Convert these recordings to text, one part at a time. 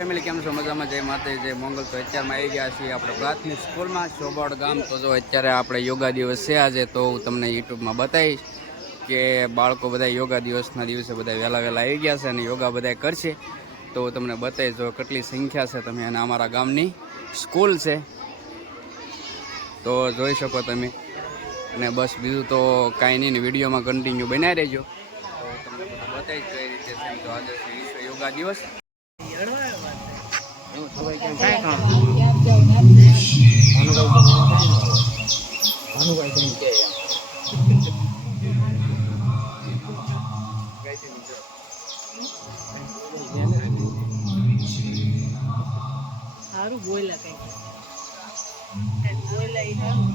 Family કેમ છો? મજામાં? જય માતા જય મંગલ. તો અત્યારમાં આવી ગયા છીએ આપણે પ્રાથમિક સ્કૂલમાં. ચોબાડ ગામ. તો જો અત્યારે આપણે યોગા દિવસ છે આજે, તો હું તમને યુટ્યુબમાં બતાવીશ કે બાળકો બધા યોગા દિવસના દિવસે બધા વહેલા વહેલા આવી ગયા છે અને યોગા બધા કરશે. તો હું તમને બતાવીશ જો કેટલી સંખ્યા છે તમે અને અમારા ગામની સ્કૂલ છે. તો જોઈ શકો તમે. અને બસ બીજું તો કાંઈ નહીં વિડીયોમાં કન્ટિન્યુ બનાવી રહેજો. તો તમને બધું બતાવીશ કઈ રીતે છે તો આજે વિશ્વ યોગા દિવસ. સારું બોલ્યા કઈ કઈ બોલ્યા ઈ સારું.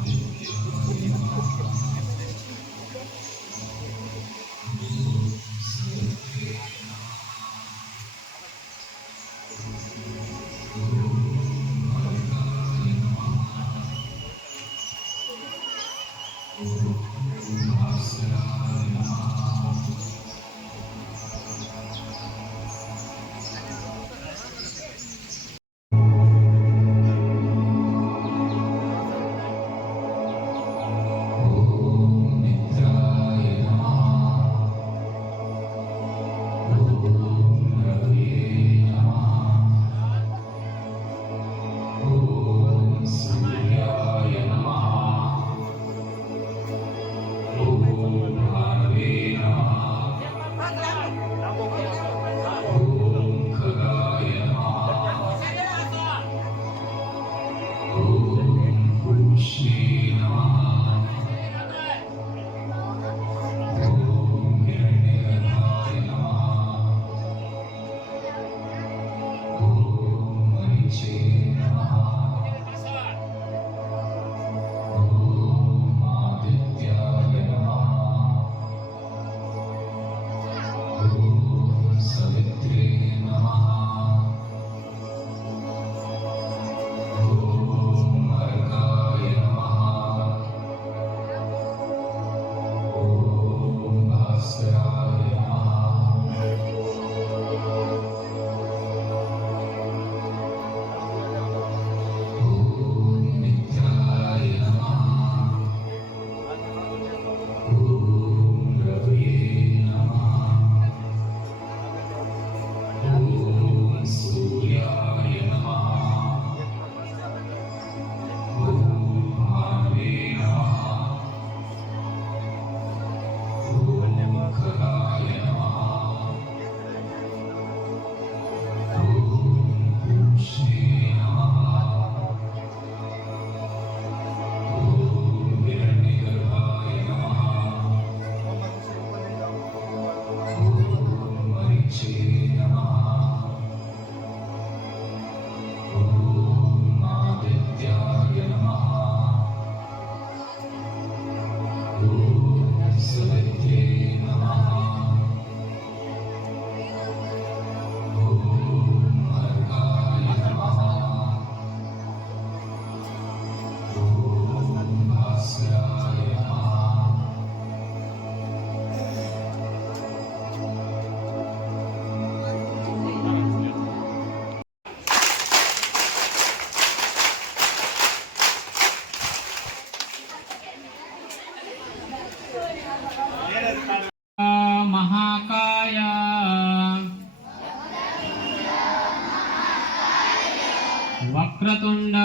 वक्रतुण्ड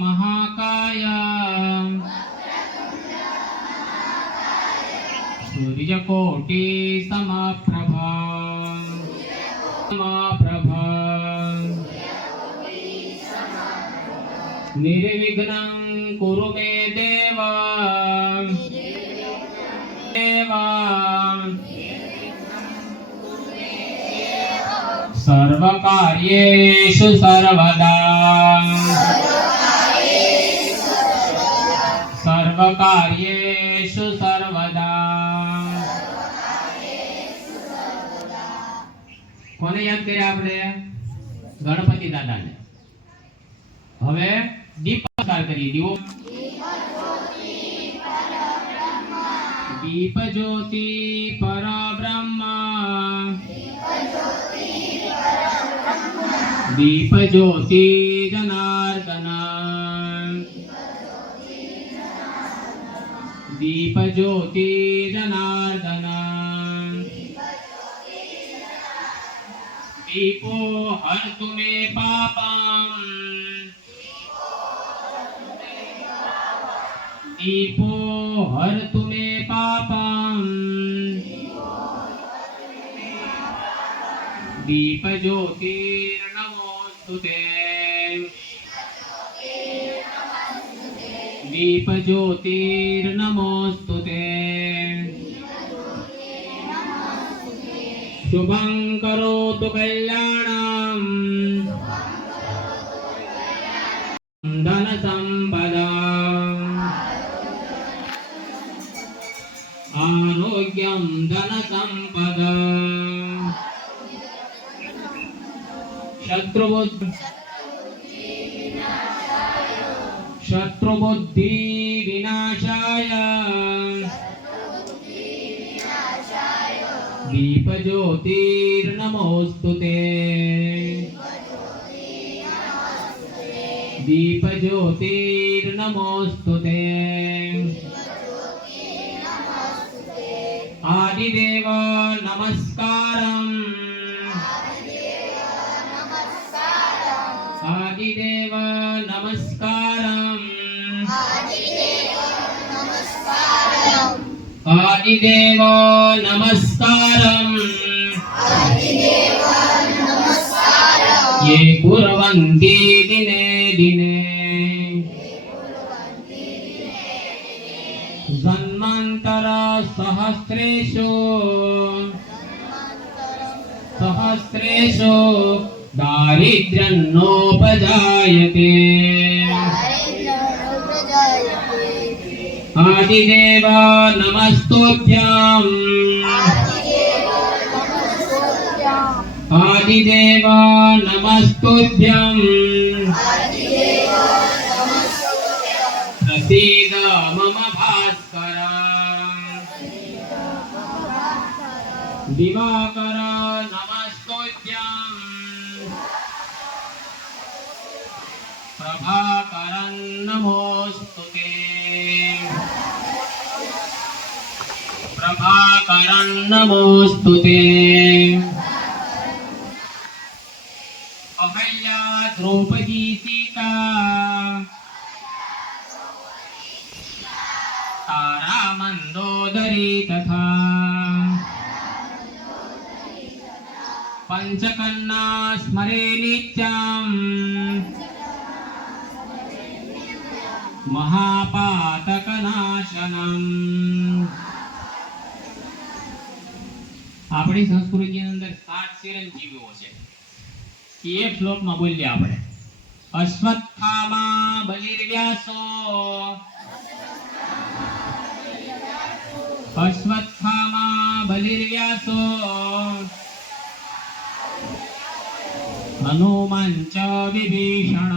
महाकाय। सूर्यकोटि समप्रभ। समप्रभ। निर्विघ्नं कुरु मे देव। देवा। सर्वकार्येषु सर्वदा। સર્વકાર્યેષુ સર્વદા કોને યાદ કર્યા આપણે? ગણપતિ દાદાને. હવે દીપ પસાર કરીએ. દીવો દીપ જ્યોતિ પરબ્રહ્મ. દીપ જ્યોતિ दीपज्योति जनार्दन दीपो हर्तु मे पापम्। दीपो हर्तु मे पापम्। दीपज्योतिर्नमोऽस्तु ते दीपज्योतिर्नमोऽस्तु ते शुभं करोतु कल्याणम् धनसम्पदा आरोग्यं धनसम्पदा शत्रुबुद्धि शत्रुबुद्धि दीपज्योतिर्नमोऽस्तु ते दीपज्योतिर्नमोऽस्तु ते आदिदेव नमस्कारम् आदिदेव नमस्कारम् आदिदेव नमस्कारम् ఆదిదేవో నమస్కారం. ఏ కురవంతి దినే దినే. జన్మాంతర సహస్రేషు. సహస్రేషు దారిద్ర్యం నోపజాయతే. आदिदेव नमस्तुभ्यम्। आदिदेव नमस्तुभ्यम्। प्रसीद मम भास्कर। दिवाकर नमस्तुभ्यम्। प्रभाकरन् नमोऽस्तु ते। प्रभाकरं नमोऽस्तु ते। अहल्या द्रौपदी सीता। तारा मंदोदरी तथा। पञ्चकन्ना स्मरे नित्यम् महापातकनाशनम्। આપણી સંસ્કૃતિની અંદર સાત ચિરંજીવીઓ છે એ એક શ્લોકમાં બોલીએ આપણે અશ્વત્થામા બલિર્વ્યાસો અશ્વત્થામા બલિર્વ્યાસો હનુમાન ચ વિભીષણ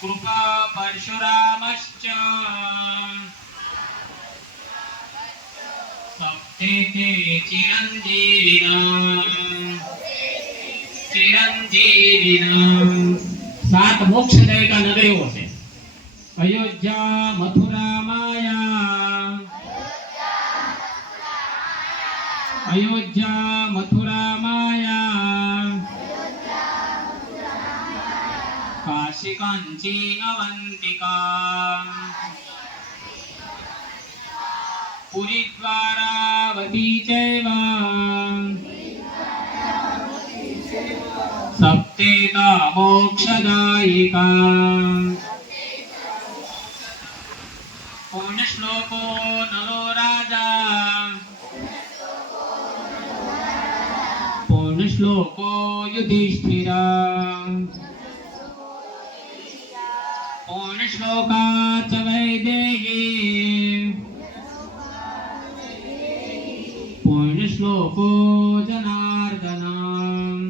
કૃપા પરશુરામશ્ચ સાત મોક્ષ દેવતા નગરીઓ છે અયોધ્યા મથુરા માયા અયોધ્યા મથુરા માયા કાશી કાંચી અવંતિકા पुरीद्वारावती चैव। सप्तेता मोक्षदायिका पुण्यश्लोको नलो राजा। पुण्यश्लोको युधिष्ठिरा। पुण्यश्लोका च वैदेही मनसोऽपो जनार्दनाम्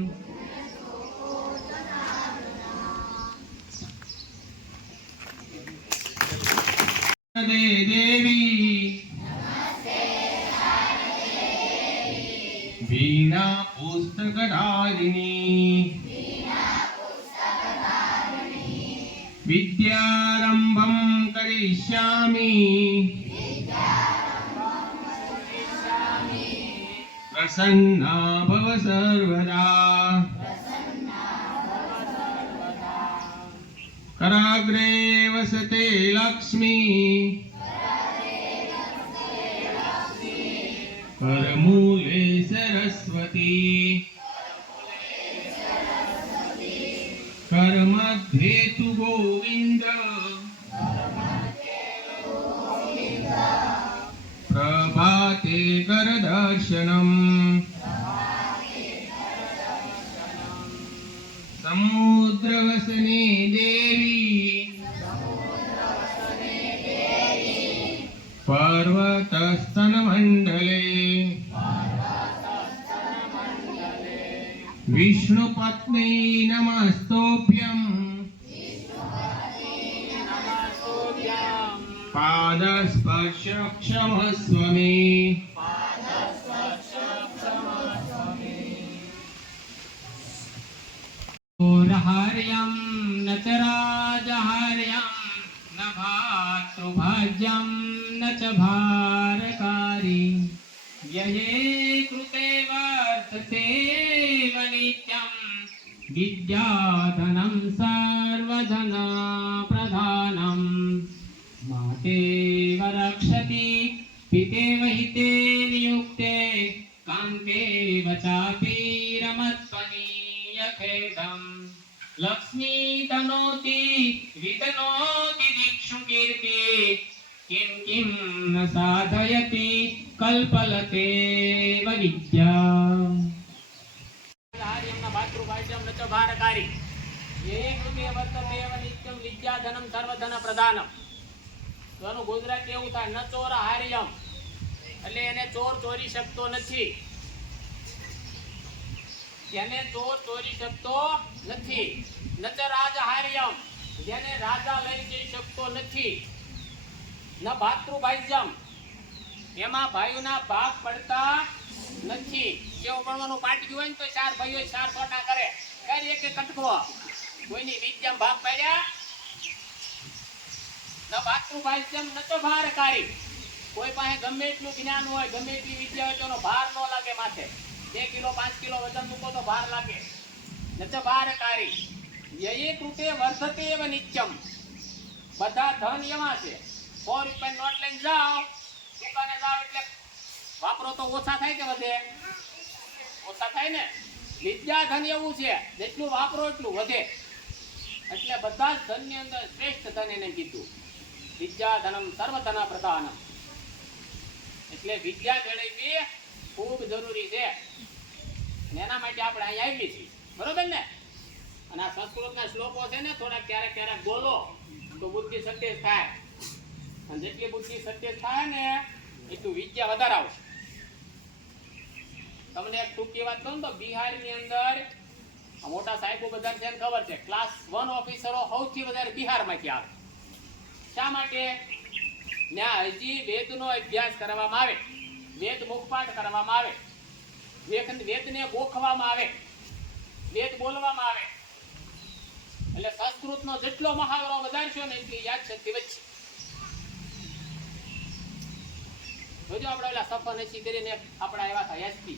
दे देवी। वीणा पुस्तकधारिणी विद्यारम्भं करिष्यामि। प्रसन्ना भव सर्वदा. कराग्रे वसते लक्ष्मी. करमूले सरस्वती. करमध्ये तु गोविन्द. करदर्शनम् समुद्रवसने देवी। पर्वतस्तनमण्डले विष्णुपत्नी नमस्तोभ्यम् पादस्पर्श न न च भारकारी। यये कृते वर्तते नित्यं विद्याधनं सर्वधनप्रधानं। मातेव रक्षति पितेव हिते नियुक्ते। कान्तेव चापि रमत्वनीयखेदम् लक्ष्मी तनोति, वितनोति दिक्षु कीर्ति किं किं न साधयति कल्पलतेव विद्या કાર્યમ ન ભાતૃભાષ્યમ ન ચ ભારકારી એ કૃતે વર્તતે એવ નિત્યમ વિદ્યાધનમ સર્વધન પ્રધાનમ તો એનું ગુજરાત કેવું થાય ન ચોર હાર્યમ એટલે એને ચોર ચોરી શકતો નથી એને ચોર ચોરી શકતો નથી ન ચ રાજ હાર્યમ જેને રાજા લઈ જઈ શકતો નથી. ન ભાતૃભાષ્યમ એમાં ભાઈઓના ભાગ પડતા નથી. કેવું ભણવાનું પાટી હોય ને તો ચાર ભાઈઓ ચાર ફોટા કરે. કરી એક કટકો? કોઈની વિદ્યામાં ભાગ પડ્યા? ન ભાતૃભાઈજમ ન તો ભારકારી. કોઈ પાસે ગમે એટલું જ્ઞાન હોય, ગમે એટલી વિદ્યા હોય તો ભાર ન લાગે માથે. બે કિલો, પાંચ કિલો વજન મૂકો તો ભાર લાગે. ન તો ભારકારી. યયે કૃતે વર્ધતે એવ નિત્યમ. બધા ધન એમાં છે. સો રૂપિયા નોટ લઈને જાઓ. દુકાને જાઓ એટલે વાપરો તો ઓછા થાય કે વધે? ઓછા થાય ને? વિદ્યા ધન એવું છે. જેટલું વાપરો એટલું વધે. એટલે બધા જ ધનની અંદર શ્રેષ્ઠ ધન એને કીધું. વિદ્યા ધનમ સર્વધન પ્રધાનમ. એટલે વિદ્યા મેળવવી ખૂબ જરૂરી છે. એના માટે આપણે અહીંયા આવી છીએ. બરોબર ને? અને આ સંસ્કૃતના શ્લોકો છે ને થોડા ક્યારેક ક્યારેક બોલો તો બુદ્ધિ સત્ય થાય. અને જેટલી બુદ્ધિ સત્ય થાય ને, એટલું વિદ્યા વધારે આવશે. તમને એક ટૂંકી વાત કહું તો બિહારની અંદર મોટા સાહેબો બધા છે ને ખબર છે ક્લાસ વન ઓફિસરો સૌથી વધારે બિહારમાંથી આવે. શા માટે? ત્યાં હજી વેદનો અભ્યાસ કરવામાં આવે. વેદ મુખપાઠ કરવામાં આવે. વેદ વેદને ગોખવામાં આવે. વેદ બોલવામાં આવે. એટલે સંસ્કૃતનો જેટલો મહાવરો વધારશો ને એટલી યાદ શક્તિ વધશે. જોજો આપણે ઓલા સફર નસી કરીને આપણા એવા થયા